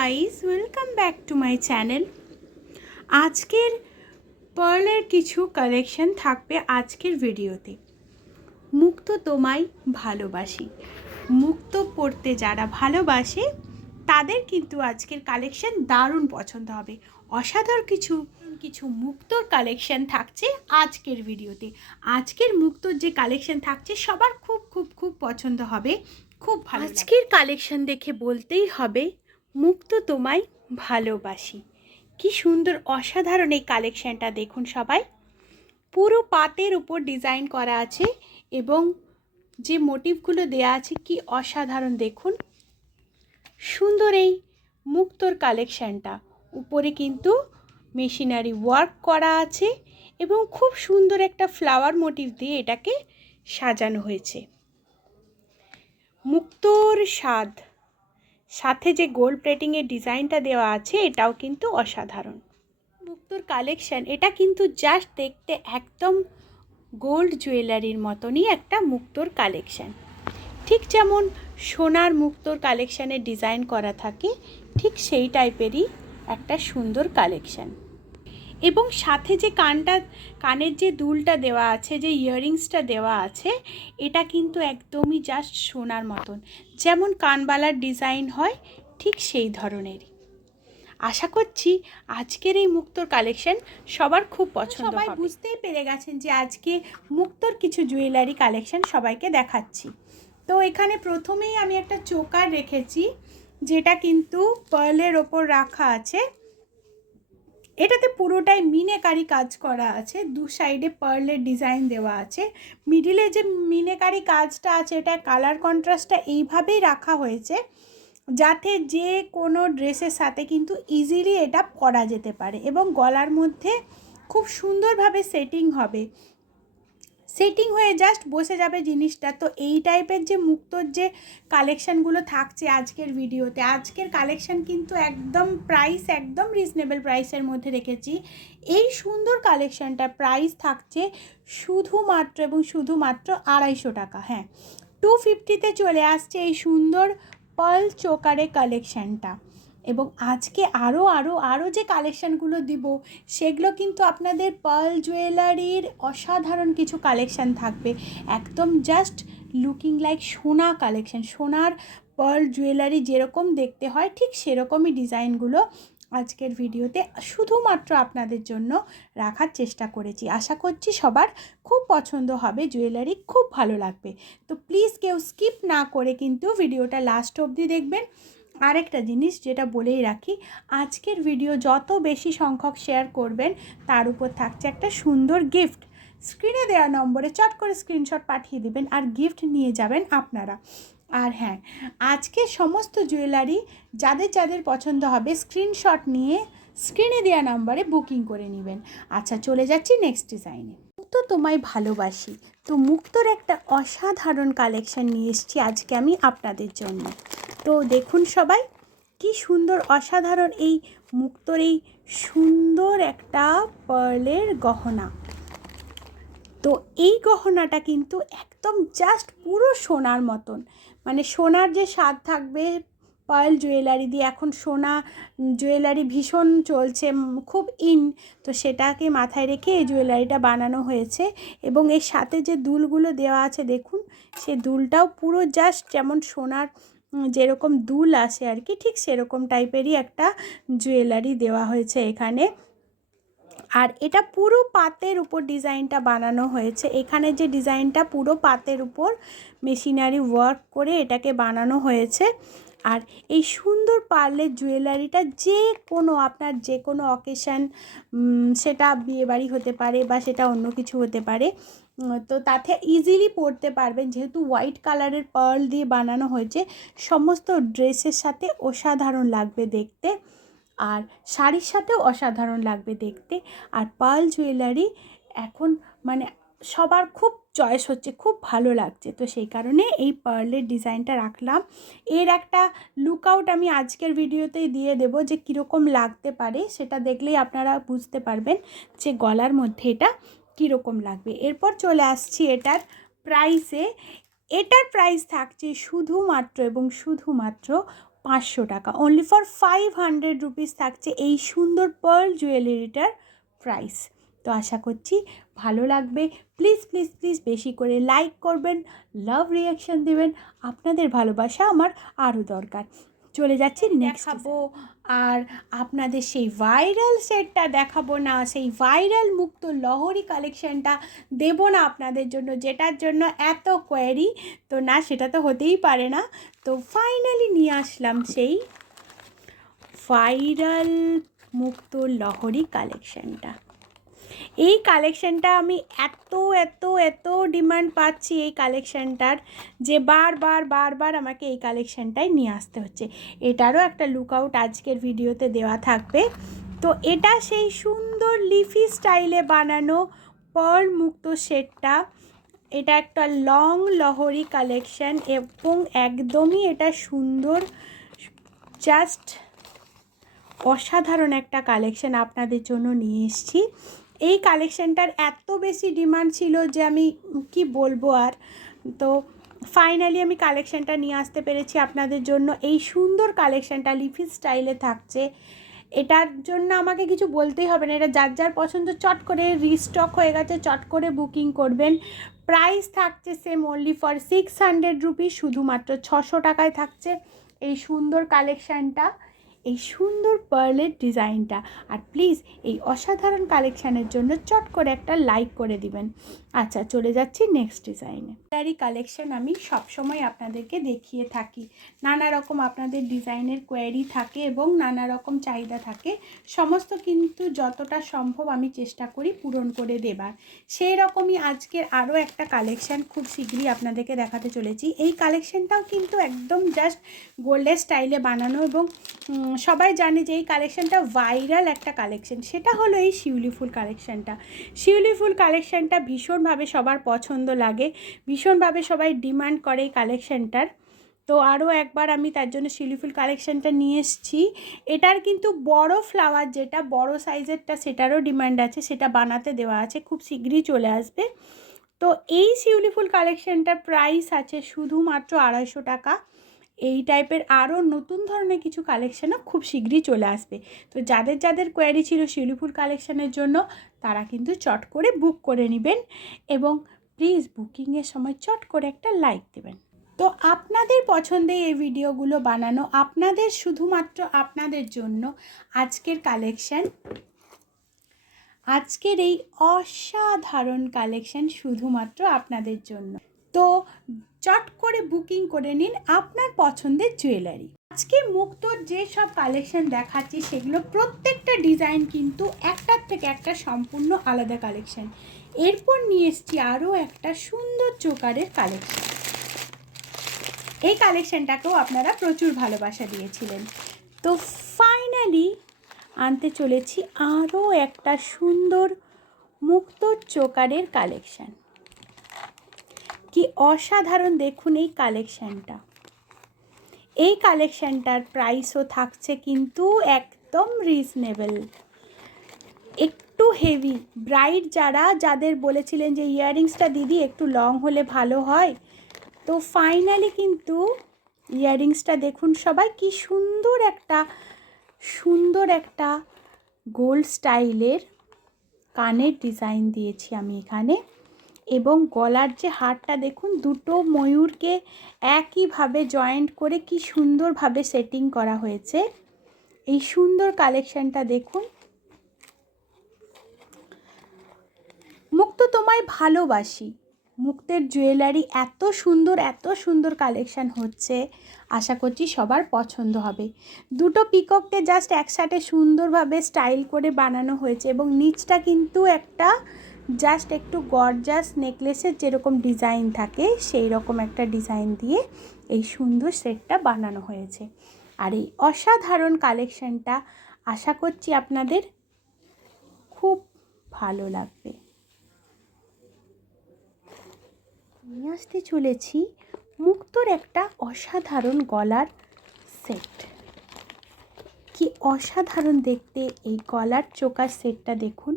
Guys, welcome back to my channel. আজকের পার্লের কিছু কালেকশন থাকবে আজকের ভিডিওতে। মুক্ত তোমায় ভালোবাসি, মুক্ত পড়তে যারা ভালোবাসে তাদের কিন্তু আজকের কালেকশন দারুণ পছন্দ হবে। অসাধারণ কিছু কিছু মুক্তোর কালেকশন থাকছে আজকের ভিডিওতে। আজকের মুক্তোর যে কালেকশন থাকছে সবার খুব খুব খুব পছন্দ হবে, খুব ভালো। আজকের কালেকশন দেখে বলতেই হবে মুক্ত তোমায় ভালোবাসি। কি সুন্দর অসাধারণ এই কালেকশনটা দেখুন সবাই। পুরো পাতের উপর ডিজাইন করা আছে এবং যে মোটিভগুলো দেয়া আছে কি অসাধারণ দেখুন। সুন্দর এই মুক্তোর কালেকশনটা, উপরে কিন্তু মেশিনারি ওয়ার্ক করা আছে এবং খুব সুন্দর একটা ফ্লাওয়ার মোটিভ দিয়ে এটাকে সাজানো হয়েছে। মুক্তোর স্বাদ, সাথে যে গোল্ড প্লেটিংয়ের ডিজাইনটা দেওয়া আছে এটাও কিন্তু অসাধারণ। মুক্তোর কালেকশন এটা কিন্তু জাস্ট দেখতে একদম গোল্ড জুয়েলারির মতনই একটা মুক্তোর কালেকশন। ঠিক যেমন সোনার মুক্তোর কালেকশানের ডিজাইন করা থাকে ঠিক সেই টাইপেরই একটা সুন্দর কালেকশন। এবং সাথে যে কানের যে দুলটা দেওয়া আছে, যে ইয়াররিংসটা দেওয়া আছে, এটা কিন্তু একদমই জাস্ট সোনার মতন, যেমন কানবালার ডিজাইন হয় ঠিক সেই ধরনেরই। আশা করছি আজকের এই মুক্তোর কালেকশন সবার খুব পছন্দ হবে। সবাই বুঝতেই পেরে গেছেন যে আজকে মুক্তোর কিছু জুয়েলারি কালেকশন সবাইকে দেখাচ্ছি। তো এখানে প্রথমেই আমি একটা চোকার রেখেছি, যেটা কিন্তু পার্লের ওপর রাখা আছে। এটাতে পুরোটাই মিনেকারি কাজ করা আছে, দু সাইডে পার্লের ডিজাইন দেওয়া আছে। মিডিলে যে মিনেকারি কাজটা আছে এটা কালার কন্ট্রাস্টটা এইভাবেই রাখা হয়েছে যাতে যে কোনো ড্রেসের সাথে কিন্তু ইজিলি এটা পরা যেতে পারে এবং গলার মধ্যে খুব সুন্দরভাবে সেটিং হবে, সেটিং হয়ে জাস্ট বসে যাবে জিনিসটা। তো এই টাইপের যে মুক্তোর যে কালেকশানগুলো থাকছে আজকের ভিডিওতে, আজকের কালেকশান কিন্তু একদম প্রাইস একদম রিজনেবল প্রাইসের মধ্যে রেখেছি। এই সুন্দর কালেকশানটার প্রাইস থাকছে শুধুমাত্র এবং শুধুমাত্র 250 টাকা। হ্যাঁ, 250-তে চলে আসছে এই সুন্দর পার্ল চোকারের কালেকশানটা। এবং আজকে আরও যে কালেকশানগুলো দিব সেগুলো কিন্তু আপনাদের পার্ল জুয়েলারির অসাধারণ কিছু কালেকশান থাকবে, একদম জাস্ট লুকিং লাইক সোনা কালেকশান। সোনার পার্ল জুয়েলারি যেরকম দেখতে হয় ঠিক সেরকমই ডিজাইনগুলো আজকের ভিডিওতে শুধুমাত্র আপনাদের জন্য রাখার চেষ্টা করেছি। আশা করছি সবার খুব পছন্দ হবে, জুয়েলারি খুব ভালো লাগবে। তো প্লিজ কেউ স্কিপ না করে কিন্তু ভিডিওটা লাস্ট অবধি দেখবেন। আরেকটা জিনিস যেটা বলেই রাখি, আজকের ভিডিও যত বেশি সংখ্যক শেয়ার করবেন তার উপর থাকছে একটা সুন্দর গিফট। স্ক্রিনে দেওয়া নম্বরে চট করে স্ক্রিনশট পাঠিয়ে দিবেন আর গিফট নিয়ে যাবেন আপনারা। আর হ্যাঁ, আজকে সমস্ত জুয়েলারি যাদের যাদের পছন্দ হবে স্ক্রিনশট নিয়ে স্ক্রিনে দেওয়া নম্বরে বুকিং করে নেবেন। আচ্ছা, চলে যাচ্ছি নেক্সট ডিজাইনে। মুক্তো তোমায় ভালোবাসি। তো মুক্তোর একটা অসাধারণ কালেকশন নিয়ে এসেছি আজকে আমি আপনাদের জন্য। তো দেখুন সবাই কি সুন্দর অসাধারণ এই মুক্তোর এই সুন্দর একটা পার্লের গহনা। তো এই গহনাটা কিন্তু একদম জাস্ট পুরো সোনার মতন, মানে সোনার যে স্বাদ থাকবে পার্ল জুয়েলারি দিয়ে। এখন সোনা জুয়েলারি ভীষণ চলছে, খুব ইন, তো সেটাকে মাথায় রেখে এই জুয়েলারিটা বানানো হয়েছে। এবং এর সাথে যে দুলগুলো দেওয়া আছে দেখুন, সে দুলটাও পুরো জাস্ট যেমন সোনার যেরকম দুল আসে আর কি, ঠিক সেরকম টাইপেরই একটা জুয়েলারি দেওয়া হয়েছে এখানে। আর এটা পুরো পাতের উপর ডিজাইনটা বানানো হয়েছে। এখানে যে ডিজাইনটা পুরো পাতের উপর মেশিনারি ওয়ার্ক করে এটাকে বানানো হয়েছে। আর এই সুন্দর পার্লের জুয়েলারিটা যে কোনো আপনার যে কোনো অকেশান, সেটা বিয়েবাড়ি হতে পারে বা সেটা অন্য কিছু হতে পারে, তো তাতে ইজিলি পরতে পারবেন। যেহেতু হোয়াইট কালারের পার্ল দিয়ে বানানো হয়েছে, সমস্ত ড্রেসের সাথে অসাধারণ লাগবে দেখতে, আর শাড়ির সাথেও অসাধারণ লাগবে দেখতে। আর পার্ল জুয়েলারি এখন মানে সবার খুব চয়েস হচ্ছে, খুব ভালো লাগছে। তো সেই কারণে এই পার্লের ডিজাইনটা রাখলাম। এর একটা লুকআউট আমি আজকের ভিডিওতেই দিয়ে দেব, যে কীরকম লাগতে পারে সেটা দেখলেই আপনারা বুঝতে পারবেন যে গলার মধ্যে এটা কীরকম লাগবে। এরপর চলে আসছি এটার প্রাইসে। এটার প্রাইস থাকছে শুধুমাত্র এবং শুধুমাত্র 500 টাকা, অনলি ফর 500 রুপিস থাকছে এই সুন্দর পার্ল জুয়েলারিটার প্রাইস। তো আশা করছি ভালো লাগবে। প্লিজ প্লিজ প্লিজ বেশি করে লাইক করবেন, লাভ রিয়াকশান দেবেন, আপনাদের ভালোবাসা আমার আরও দরকার। চলে যাচ্ছি দেখাবো, আর আপনাদের সেই ভাইরাল সেটটা দেখাবো না, সেই ভাইরাল মুক্ত লহরী কালেকশানটা দেবো না আপনাদের জন্য, যেটার জন্য এত কোয়ারি। তো না, সেটা তো হতেই পারে না। তো ফাইনালি নিয়ে আসলাম সেই ভাইরাল মুক্ত লহরী কালেকশানটা। এই কালেকশানটা আমি এত এত এত ডিমান্ড পাচ্ছি এই কালেকশানটার, যে বারবার আমাকে এই কালেকশানটাই নিয়ে আসতে হচ্ছে। এটারও একটা লুকআউট আজকের ভিডিওতে দেওয়া থাকবে। তো এটা সেই সুন্দর লিফি স্টাইলে বানানো পার্ল মুক্ত সেটটা। এটা একটা লং লহরী কালেকশান এবং একদমই এটা সুন্দর, জাস্ট অসাধারণ একটা কালেকশান আপনাদের জন্য নিয়ে এসেছি। এই কালেকশানটার এত বেশি ডিমান্ড ছিল যে আমি কি বলবো আর। তো ফাইনালি আমি কালেকশানটা নিয়ে আসতে পেরেছি আপনাদের জন্য। এই সুন্দর কালেকশানটা লিফি স্টাইলে থাকছে, এটার জন্য আমাকে কিছু বলতেই হবে না। এটা যার যার পছন্দ চট করে রিস্টক হয়ে গেছে, চট করে বুকিং করবেন। প্রাইস থাকছে সেম, অনলি ফর 600 রুপিস, শুধুমাত্র 600 টাকায় থাকছে এই সুন্দর কালেকশানটা, এই সুন্দর পার্লের ডিজাইনটা। আর প্লিজ এই অসাধারণ কালেকশানের জন্য চট করে একটা লাইক করে দিবেন। আচ্ছা, চলে যাচ্ছি নেক্সট ডিজাইনে। এই কালেকশান আমি সবসময় আপনাদেরকে দেখিয়ে থাকি। নানা রকম আপনাদের ডিজাইনের কোয়ারি থাকে এবং নানা রকম চাহিদা থাকে, সমস্ত কিন্তু যতটা সম্ভব আমি চেষ্টা করি পূরণ করে দেবার। সেই রকমই আজকের আরও একটা কালেকশান খুব শীঘ্রই আপনাদেরকে দেখাতে চলেছি। এই কালেকশানটাও কিন্তু একদম জাস্ট গোল্ডের স্টাইলে বানানো, এবং সবাই জানে যে এই কালেকশানটা ভাইরাল একটা কালেকশান, সেটা হলো এই শিউলি ফুল কালেকশানটা। শিউলি ফুল কালেকশানটা ভীষণভাবে সবার পছন্দ লাগে, ভীষণভাবে সবাই ডিমান্ড করে এই কালেকশানটার। তো আরও একবার আমি তার জন্য শিউলি ফুল কালেকশানটা নিয়ে এসেছি। এটার কিন্তু বড় ফ্লাওয়ার, যেটা বড় সাইজেরটা, সেটারও ডিমান্ড আছে, সেটা বানাতে দেওয়া আছে, খুব শীঘ্রই চলে আসবে। তো এই শিউলি ফুল কালেকশানটার প্রাইস আছে শুধুমাত্র 250 টাকা। এই টাইপের আরও নতুন ধরনের কিছু কালেকশানও খুব শীঘ্রই চলে আসবে। তো যাদের যাদের কোয়ারি ছিল শিউলি ফুল কালেকশানের জন্য, তারা কিন্তু চট করে বুক করে নেবেন, এবং প্লিজ বুকিংয়ের সময় চট করে একটা লাইক দেবেন। তো আপনাদের পছন্দে এই ভিডিওগুলো বানানো, আপনাদের শুধুমাত্র আপনাদের জন্য আজকের কালেকশান, আজকের এই অসাধারণ কালেকশান শুধুমাত্র আপনাদের জন্য। তো চট করে বুকিং করে নিন আপনার পছন্দের জুয়েলারি। আজকে মুক্তোর যে সব কালেকশান দেখাচ্ছি, সেগুলো প্রত্যেকটা ডিজাইন কিন্তু একটার থেকে একটা সম্পূর্ণ আলাদা কালেকশান। এরপর নিয়ে এসেছি আরও একটা সুন্দর চোকারের কালেকশান। এই কালেকশানটাকেও আপনারা প্রচুর ভালোবাসা দিয়েছিলেন। তো ফাইনালি আনতে চলেছি আরও একটা সুন্দর মুক্তোর চোকারের কালেকশান। কি অসাধারণ দেখুন এই কালেকশানটা। এই কালেকশানটার প্রাইসও থাকছে কিন্তু একদম রিজনেবল, একটু হেভি। ব্রাইড যাদের বলেছিলেন যে ইয়াররিংসটা দিদি একটু লং হলে ভালো হয়, তো ফাইনালি কিন্তু ইয়াররিংসটা দেখুন সবাই, কি সুন্দর একটা গোল্ড স্টাইলের কানের ডিজাইন দিয়েছি আমি এখানে। এবং গলার যে হারটা দেখুন, দুটো ময়ূরকে একইভাবে জয়েন্ট করে কি সুন্দরভাবে সেটিং করা হয়েছে। এই সুন্দর কালেকশানটা দেখুন। মুক্তো তোমায় ভালোবাসি, মুক্তের জুয়েলারি এত সুন্দর কালেকশান হচ্ছে, আশা করছি সবার পছন্দ হবে। দুটো পিকককে জাস্ট একসাথে সুন্দরভাবে স্টাইল করে বানানো হয়েছে, এবং নিচটা কিন্তু একটা জাস্ট একটু গর্জাস নেকলেসের যেরকম ডিজাইন থাকে, সেই রকম একটা ডিজাইন দিয়ে এই সুন্দর সেটটা বানানো হয়েছে। আর এই অসাধারণ কালেকশানটা আশা করছি আপনাদের খুব ভালো লাগবে। নিয়ে আসতে চলেছি মুক্তোর একটা অসাধারণ গলার সেট। কি অসাধারণ দেখতে এই গলার চোকার সেটটা দেখুন।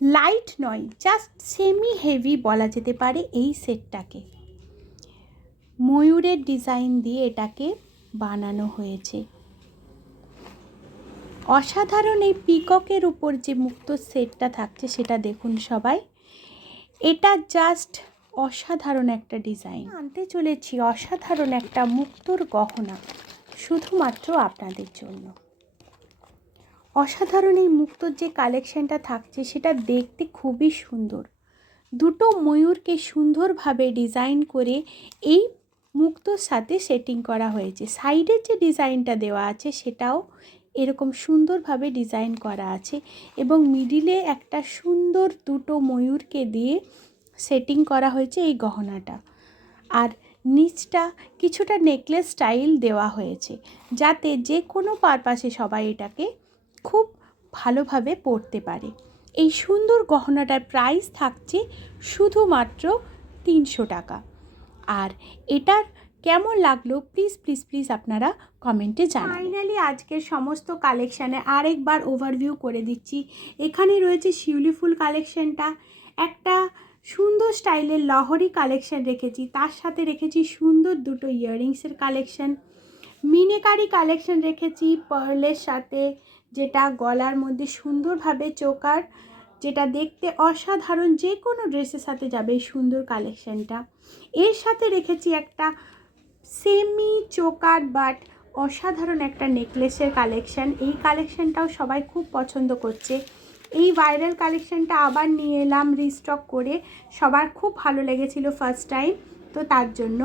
লাইট নয়, জাস্ট সেমি হেভি বলা যেতে পারে এই সেটটাকে। ময়ূরের ডিজাইন দিয়ে এটাকে বানানো হয়েছে। অসাধারণ এই পিককের উপর যে মুক্তোর সেটটা থাকছে সেটা দেখুন সবাই। এটা জাস্ট অসাধারণ একটা ডিজাইন। আনতে চলেছি অসাধারণ একটা মুক্তোর গহনা শুধুমাত্র আপনাদের জন্য। অসাধারণ এই মুক্তোর যে কালেকশনটা থাকছে সেটা দেখতে খুবই সুন্দর। দুটো ময়ূরকে সুন্দরভাবে ডিজাইন করে এই মুক্তোর সাথে সেটিং করা হয়েছে। সাইডের যে ডিজাইনটা দেওয়া আছে সেটাও এরকম সুন্দরভাবে ডিজাইন করা আছে এবং মিডিলে একটা সুন্দর দুটো ময়ূরকে দিয়ে সেটিং করা হয়েছে এই গহনাটা। আর নিচটা কিছুটা নেকলেস স্টাইল দেওয়া হয়েছে যাতে যে কোনো পারপাসে সবাই এটাকে খুব ভালোভাবে পরতে পারে। এই সুন্দর গহনাটার প্রাইস থাকছে শুধুমাত্র 300 টাকা। আর এটার কেমন লাগলো প্লিজ প্লিজ প্লিজ আপনারা কমেন্টে জানান। ফাইনালি আজকের সমস্ত কালেকশানে আরেকবার ওভারভিউ করে দিচ্ছি। এখানে রয়েছে শিউলি ফুল কালেকশানটা, একটা সুন্দর স্টাইলের লহরি কালেকশান রেখেছি, তার সাথে রেখেছি সুন্দর দুটো ইয়াররিংসের কালেকশান, মিনেকারি কালেকশান রেখেছি পার্লের সাথে, যেটা গলার মধ্যে সুন্দরভাবে চোকার, যেটা দেখতে অসাধারণ, যে কোনো ড্রেসের সাথে যাবে এই সুন্দর কালেকশানটা। এর সাথে রেখেছি একটা সেমি চোকার বাট অসাধারণ একটা নেকলেসের কালেকশান। এই কালেকশানটাও সবাই খুব পছন্দ করছে। এই ভাইরাল কালেকশানটা আবার নিয়ে এলাম রিস্টক করে, সবার খুব ভালো লেগেছিল ফার্স্ট টাইম, তো তার জন্য।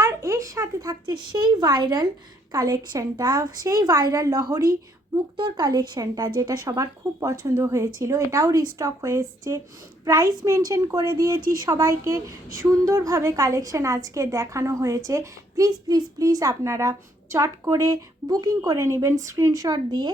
আর এর সাথে থাকছে সেই ভাইরাল কালেকশানটা, সেই ভাইরাল লহরি মুক্তোর কালেকশানটা, যেটা সবার খুব পছন্দ হয়েছিল, এটাও রিস্টক হয়ে এসছে। প্রাইস মেনশন করে দিয়েছি সবাইকে, সুন্দরভাবে কালেকশান আজকে দেখানো হয়েছে। প্লিজ প্লিজ প্লিজ আপনারা চট করে বুকিং করে নেবেন, স্ক্রিনশট দিয়ে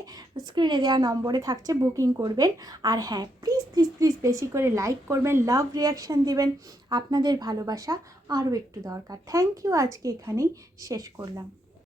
স্ক্রিনে দেওয়া নম্বরে থাকছে, বুকিং করবেন। আর হ্যাঁ, প্লিজ প্লিজ প্লিজ বেশি করে লাইক করবেন, লাভ রিয়াকশান দেবেন, আপনাদের ভালোবাসা আরও একটু দরকার। থ্যাংক ইউ, আজকে এখানেই শেষ করলাম।